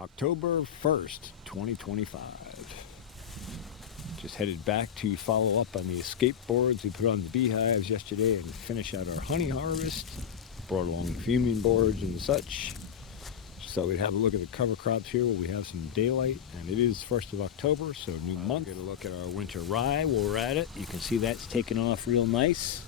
October 1st, 2025. Just headed back to follow up on the escape boards we put on the beehives yesterday and finish out our honey harvest. Brought along fuming boards and such. So we'd have a look at the cover crops here where we have some daylight, and it is 1st of October, so new month. Get a look at our winter rye while we're at it. You can see that's taken off real nice.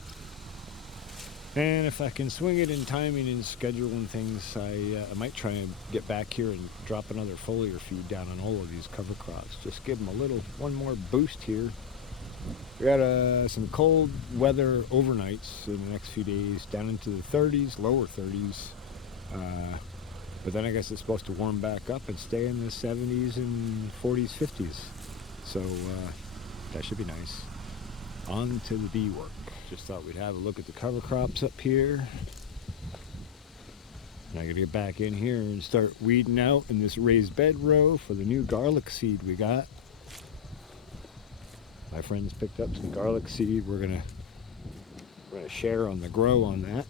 And if I can swing it in timing and scheduling things, I might try and get back here and drop another foliar feed down on all of these cover crops. Just give them one more boost here. We got some cold weather overnights in the next few days, down into the 30s, lower 30s. But then I guess it's supposed to warm back up and stay in the 70s and 40s, 50s. So that should be nice. On to the bee work. Just thought we'd have a look at the cover crops up here. And I gotta get back in here and start weeding out in this raised bed row for the new garlic seed we got. My friends picked up some garlic seed. We're gonna share on the grow on that.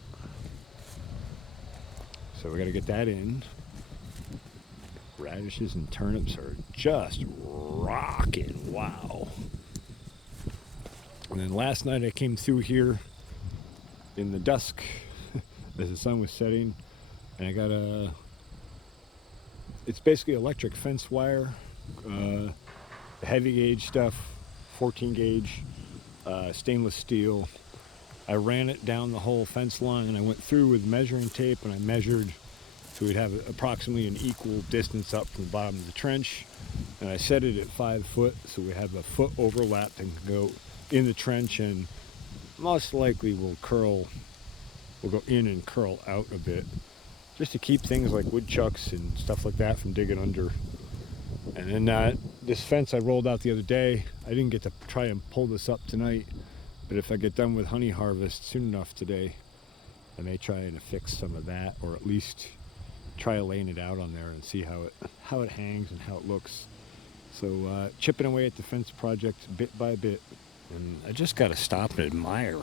So we gotta get that in. Radishes and turnips are just rocking. Wow. And then last night I came through here in the dusk as the sun was setting, and I got it's basically electric fence wire, heavy gauge stuff, 14 gauge, stainless steel. I ran it down the whole fence line, and I went through with measuring tape, and I measured so we'd have approximately an equal distance up from the bottom of the trench, and I set it at 5 foot, so we have a foot overlap and go in the trench, and most likely we'll go in and curl out a bit, just to keep things like woodchucks and stuff like that from digging under. And then this fence I rolled out the other day, I didn't get to try and pull this up tonight, but if I get done with honey harvest soon enough today, I may try and affix some of that, or at least try laying it out on there and see how it hangs and how it looks. So chipping away at the fence project bit by bit. And I just got to stop and admire.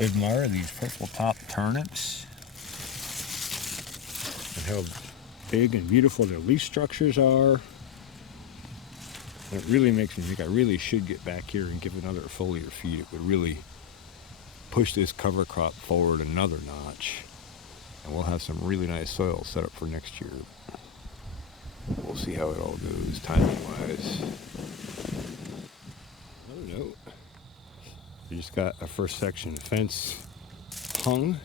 Admire these purple top turnips. And how big and beautiful their leaf structures are. And it really makes me think I really should get back here and give another foliar feed. It would really push this cover crop forward another notch. And we'll have some really nice soil set up for next year. We'll see how it all goes timing-wise. Another note. We just got our first section of fence hung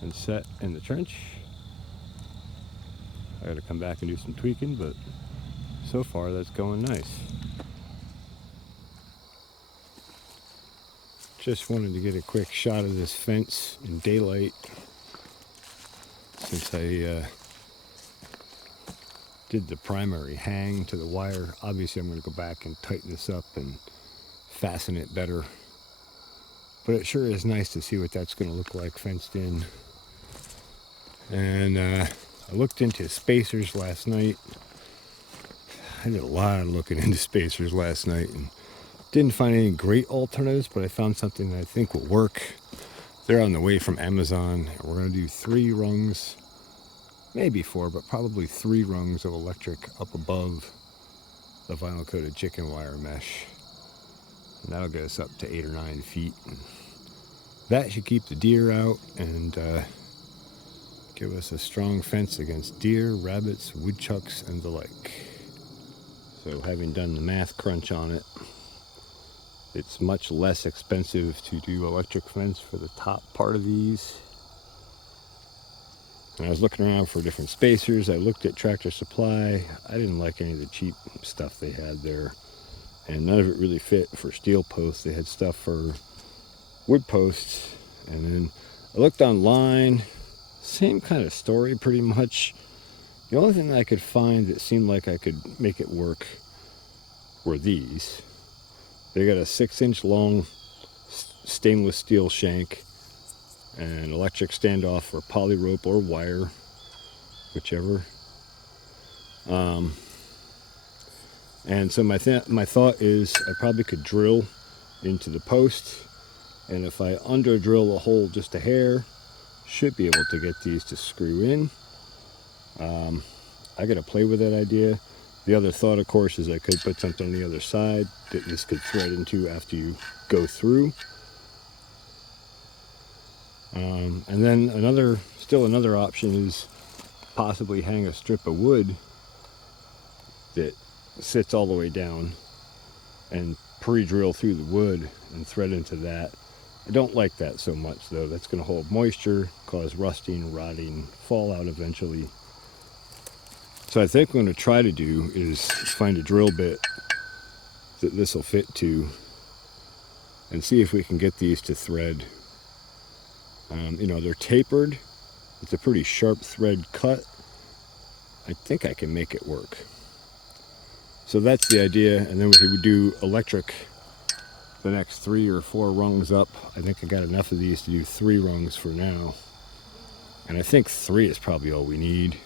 and set in the trench. I gotta come back and do some tweaking, but so far that's going nice. Just wanted to get a quick shot of this fence in daylight, since I did the primary hang to the wire. Obviously I'm going to go back and tighten this up and fasten it better, but it sure is nice to see what that's going to look like fenced in. And I looked into spacers last night. I did a lot of looking into spacers last night and didn't find any great alternatives, but I found something that I think will work. They're on the way from Amazon. We're going to do 3 rungs, maybe 4, but probably 3 rungs of electric up above the vinyl coated chicken wire mesh. And that'll get us up to 8 or 9 feet. And that should keep the deer out and give us a strong fence against deer, rabbits, woodchucks, and the like. So having done the math crunch on it, it's much less expensive to do electric fence for the top part of these. And I was looking around for different spacers. I looked at Tractor Supply. I didn't like any of the cheap stuff they had there. And none of it really fit for steel posts. They had stuff for wood posts. And then I looked online. Same kind of story pretty much. The only thing I could find that seemed like I could make it work were these. They got a 6-inch long stainless steel shank and electric standoff for poly rope or wire, whichever. And so my thought is I probably could drill into the post And if I under drill a hole just a hair, should be able to get these to screw in. I gotta play with that idea. The other thought, of course, is I could put something on the other side that this could thread into after you go through. And then still another option is possibly hang a strip of wood that sits all the way down and pre-drill through the wood and thread into that. I don't like that so much though. That's going to hold moisture, cause rusting, rotting, fallout eventually. So I think what I'm going to try to do is find a drill bit that this will fit to and see if we can get these to thread. You know, they're tapered. It's a pretty sharp thread cut. I think I can make it work. So that's the idea, and then we could do electric the next 3 or 4 rungs up. I think I got enough of these to do 3 rungs for now. And I think 3 is probably all we need.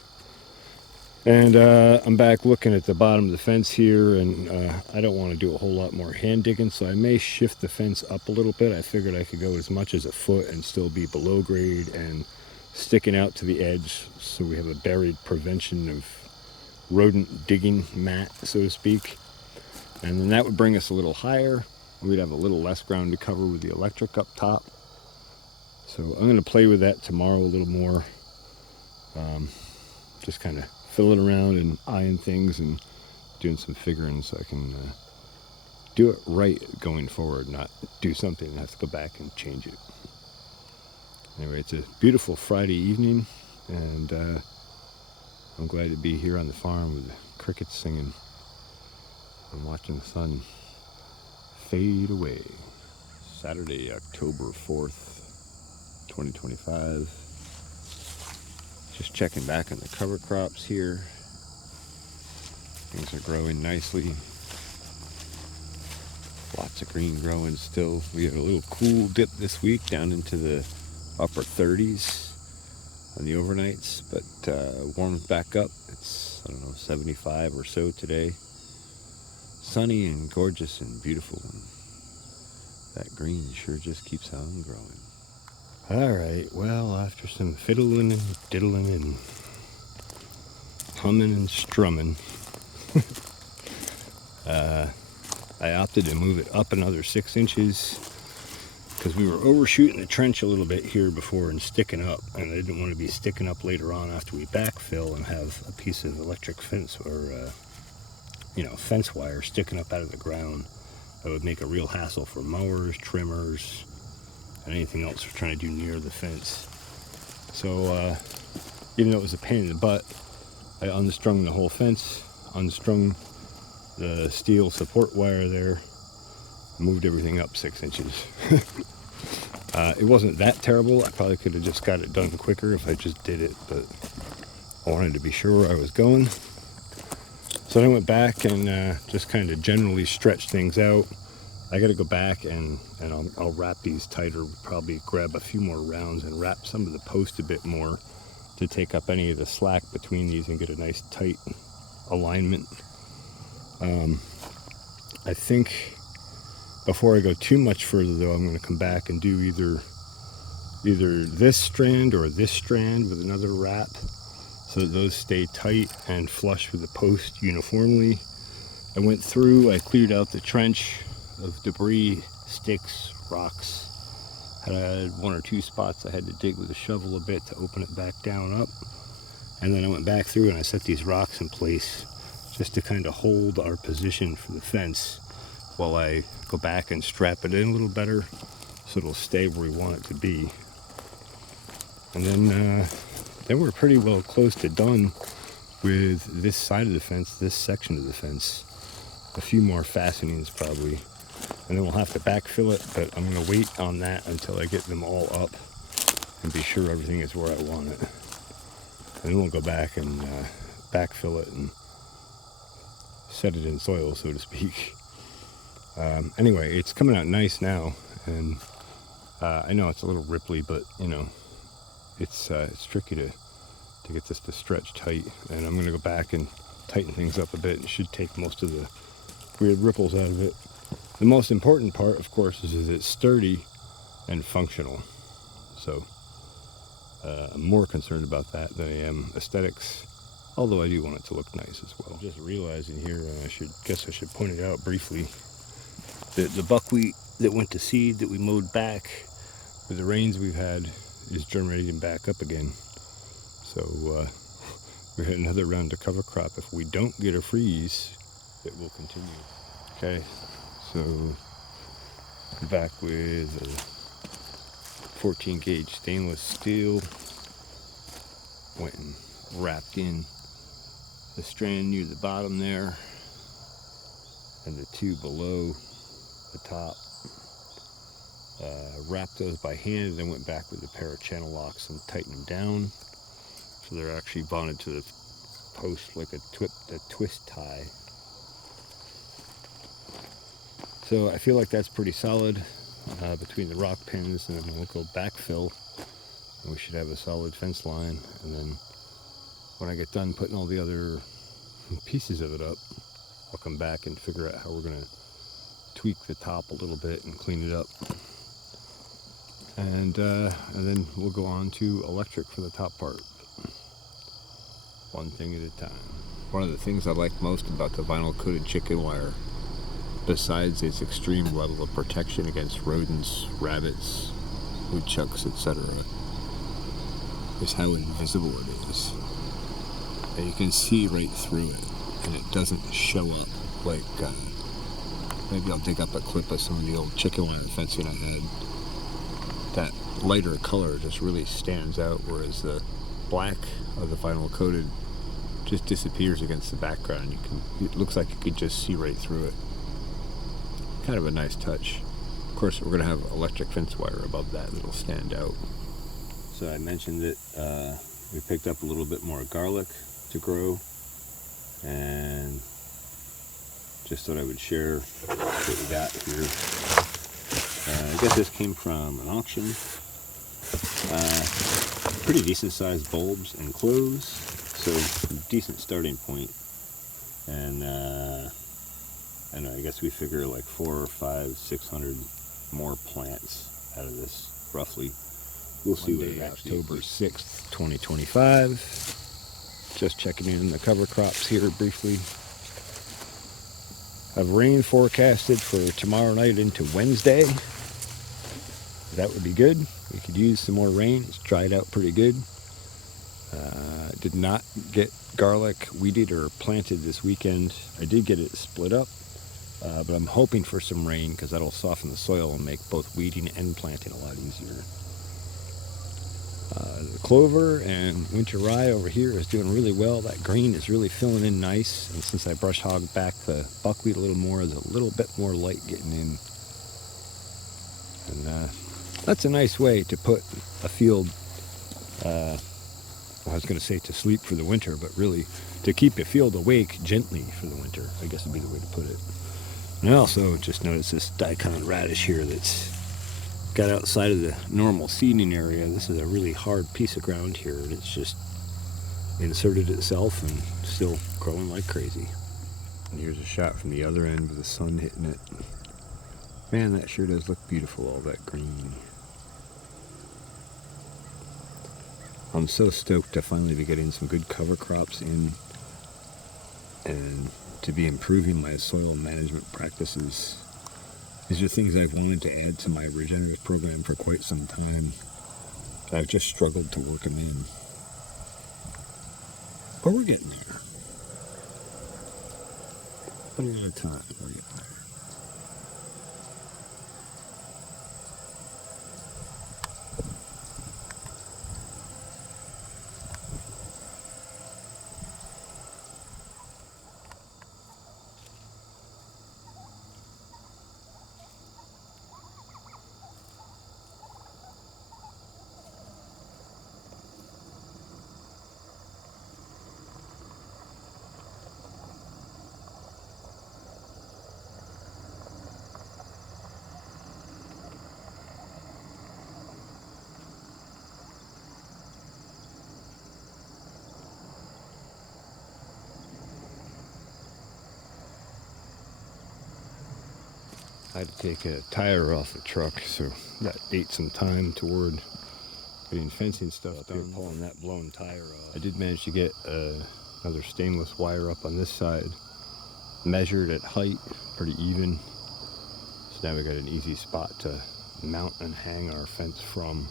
And I'm back looking at the bottom of the fence here, and I don't want to do a whole lot more hand digging, so I may shift the fence up a little bit. I figured I could go as much as a foot and still be below grade and sticking out to the edge, so we have a buried prevention of rodent digging mat, so to speak. And then that would bring us a little higher. We'd have a little less ground to cover with the electric up top. So I'm going to play with that tomorrow a little more. Just kind of fiddling around and eyeing things and doing some figuring so I can do it right going forward, not do something and have to go back and change it. Anyway, it's a beautiful Friday evening, and I'm glad to be here on the farm with the crickets singing and watching the sun fade away. Saturday, October 4th, 2025. Just checking back on the cover crops here. Things are growing nicely. Lots of green growing still. We had a little cool dip this week down into the upper 30s on the overnights, but warms back up. It's, I don't know, 75 or so today. Sunny and gorgeous and beautiful. And that green sure just keeps on growing. Alright, well, after some fiddling and diddling and humming and strumming, I opted to move it up another 6 inches because we were overshooting the trench a little bit here before and sticking up, and I didn't want to be sticking up later on after we backfill and have a piece of electric fence or fence wire sticking up out of the ground. That would make a real hassle for mowers, trimmers, and anything else we're trying to do near the fence. So even though it was a pain in the butt, I unstrung the whole fence, unstrung the steel support wire there, moved everything up 6 inches. It wasn't that terrible. I probably could have just got it done quicker if I just did it, but I wanted to be sure where I was going. So then I went back and just kind of generally stretched things out. I got to go back and I'll wrap these tighter, probably grab a few more rounds and wrap some of the post a bit more to take up any of the slack between these and get a nice tight alignment. I think before I go too much further though, I'm going to come back and do either this strand or this strand with another wrap so that those stay tight and flush with the post uniformly. I went through, I cleared out the trench of debris, sticks, rocks. Had 1 or 2 spots I had to dig with a shovel a bit to open it back down up. And then I went back through and I set these rocks in place just to kind of hold our position for the fence while I go back and strap it in a little better so it'll stay where we want it to be. And then we're pretty well close to done with this side of the fence, this section of the fence. A few more fastenings probably, and then we'll have to backfill it, but I'm going to wait on that until I get them all up and be sure everything is where I want it. And then we'll go back and backfill it and set it in soil, so to speak. Anyway, it's coming out nice now, and I know it's a little ripply, but it's tricky to get this to stretch tight, and I'm going to go back and tighten things up a bit. It should take most of the weird ripples out of it. The most important part, of course, is it's sturdy, and functional. So I'm more concerned about that than I am aesthetics, although I do want it to look nice as well. I'm just realizing here, and I should point it out briefly, that the buckwheat that went to seed that we mowed back with the rains we've had is germinating back up again. So we had another round of cover crop. If we don't get a freeze, it will continue. Okay, so I'm back with a 14 gauge stainless steel. Went and wrapped in the strand near the bottom there and the two below the top. Wrapped those by hand and then went back with a pair of channel locks and tightened them down. So they're actually bonded to the post like a twist tie. So I feel like that's pretty solid between the rock pins and then we'll go backfill. And we should have a solid fence line. And then when I get done putting all the other pieces of it up, I'll come back and figure out how we're going to tweak the top a little bit and clean it up. And then we'll go on to electric for the top part. One thing at a time. One of the things I like most about the vinyl coated chicken wire, besides its extreme level of protection against rodents, rabbits, woodchucks, etc., is how invisible it is. And you can see right through it, and it doesn't show up like, maybe I'll dig up a clip of some of the old chicken wire fencing I had. That lighter color just really stands out, whereas the black of the vinyl coated just disappears against the background. It looks like you could just see right through it. Kind of a nice touch. Of course, we're going to have electric fence wire above that that'll stand out. So I mentioned that we picked up a little bit more garlic to grow, and just thought I would share what we got here. I guess this came from an auction. Pretty decent sized bulbs and cloves, so decent starting point. And I don't know, I guess we figure like 400 or 500, 600 more plants out of this, roughly. We'll see what it actually October 6th, 2025. Just checking in the cover crops here briefly. Have rain forecasted for tomorrow night into Wednesday. That would be good. We could use some more rain. It's dried out pretty good. Did not get garlic weeded or planted this weekend. I did get it split up, but I'm hoping for some rain because that'll soften the soil and make both weeding and planting a lot easier. The clover and winter rye over here is doing really well. That green is really filling in nice, and since I brush hogged back the buckwheat a little more, there's a little bit more light getting in. And that's a nice way to put a field, I was going to say to sleep for the winter, but really to keep a field awake gently for the winter, I guess would be the way to put it. And I also just noticed this daikon radish here that's got outside of the normal seeding area. This is a really hard piece of ground here, and it's just inserted itself and still growing like crazy. And here's a shot from the other end with the sun hitting it. Man, that sure does look beautiful, all that green. I'm so stoked to finally be getting some good cover crops in and to be improving my soil management practices. These are things I've wanted to add to my regenerative program for quite some time. I've just struggled to work them in. But we're getting there. Putting in a time, we're getting there. I had to take a tire off the truck, so that ate some time toward getting fencing stuff done. Pulling that blown tire off. I did manage to get another stainless wire up on this side, measured at height, pretty even. So now we got an easy spot to mount and hang our fence from.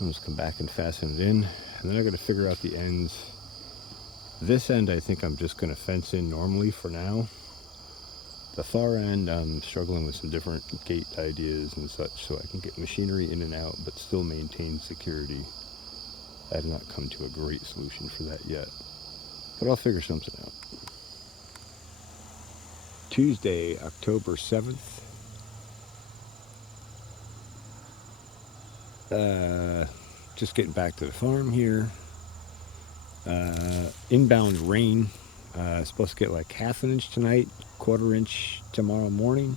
I'll just come back and fasten it in, and then I got to figure out the ends. This end I think I'm just going to fence in normally for now. The far end I'm struggling with some different gate ideas and such, so I can get machinery in and out but still maintain security. I have not come to a great solution for that yet, but I'll figure something out. Tuesday, October 7th. Just getting back to the farm here. Inbound rain. Supposed to get like ½ inch tonight, ½ inch tomorrow morning.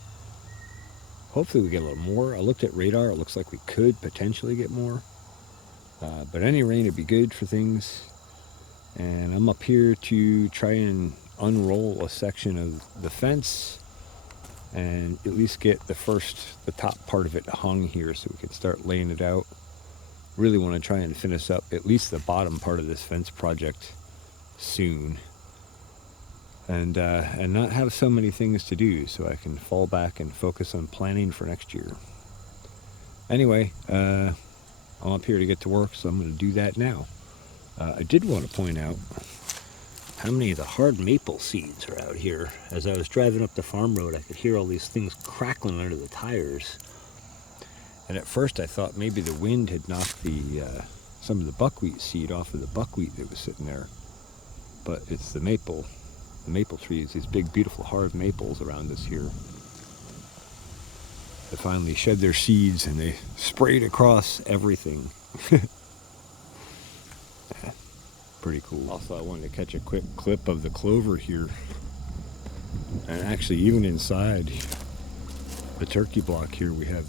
Hopefully we get a little more. I looked at radar. It looks like we could potentially get more. But any rain would be good for things. And I'm up here to try and unroll a section of the fence and at least get the top part of it hung here so we can start laying it out. Really want to try and finish up at least the bottom part of this fence project soon, and not have so many things to do, so I can fall back and focus on planning for next year. Anyway, I'm up here to get to work, so I'm going to do that now. I did want to point out how many of the hard maple seeds are out here. As I was driving up the farm road, I could hear all these things crackling under the tires. And at first I thought maybe the wind had knocked some of the buckwheat seed off of the buckwheat that was sitting there. But it's the maple trees, these big beautiful hard maples around us here. They finally shed their seeds and they sprayed across everything. Pretty cool. Also, I wanted to catch a quick clip of the clover here. And actually, even inside the turkey block here, we have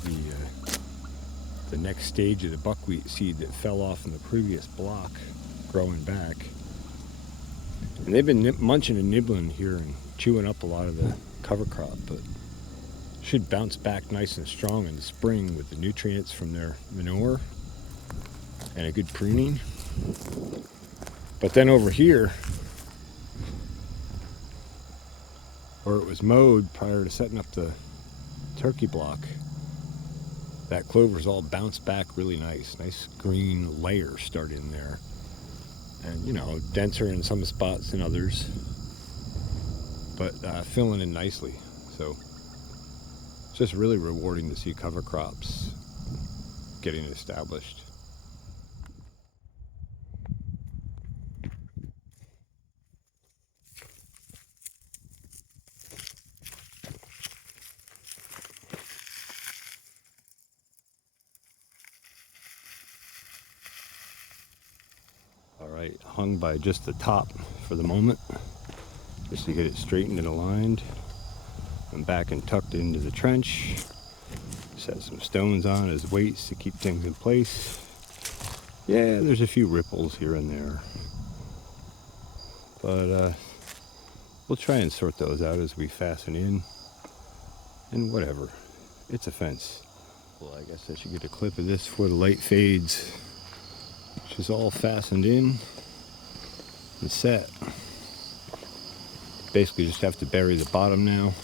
the next stage of the buckwheat seed that fell off in the previous block growing back. And they've been munching and nibbling here and chewing up a lot of the cover crop, but should bounce back nice and strong in the spring with the nutrients from their manure and a good pruning. But then over here, where it was mowed prior to setting up the turkey block, that clover's all bounced back really nice. Nice green layer started in there. And, you know, denser in some spots than others, but filling in nicely. So it's just really rewarding to see cover crops getting established. Alright, hung by just the top for the moment, just to get it straightened and aligned. I'm back and tucked into the trench. Set some stones on as weights to keep things in place. Yeah, there's a few ripples here and there, but we'll try and sort those out as we fasten in, and whatever, it's a fence. Well, I guess I should get a clip of this before the light fades, which is all fastened in and set. Basically just have to bury the bottom now.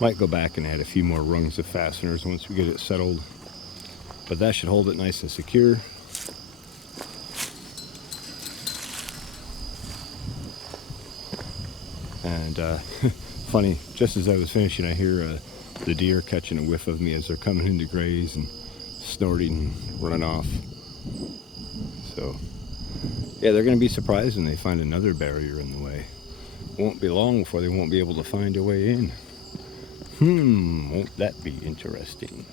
Might go back and add a few more rungs of fasteners once we get it settled, but that should hold it nice and secure. And funny, just as I was finishing, I hear the deer catching a whiff of me as they're coming in to graze and snorting and running off. So yeah, they're going to be surprised when they find another barrier in the way. Won't be long before they won't be able to find a way in. Won't that be interesting?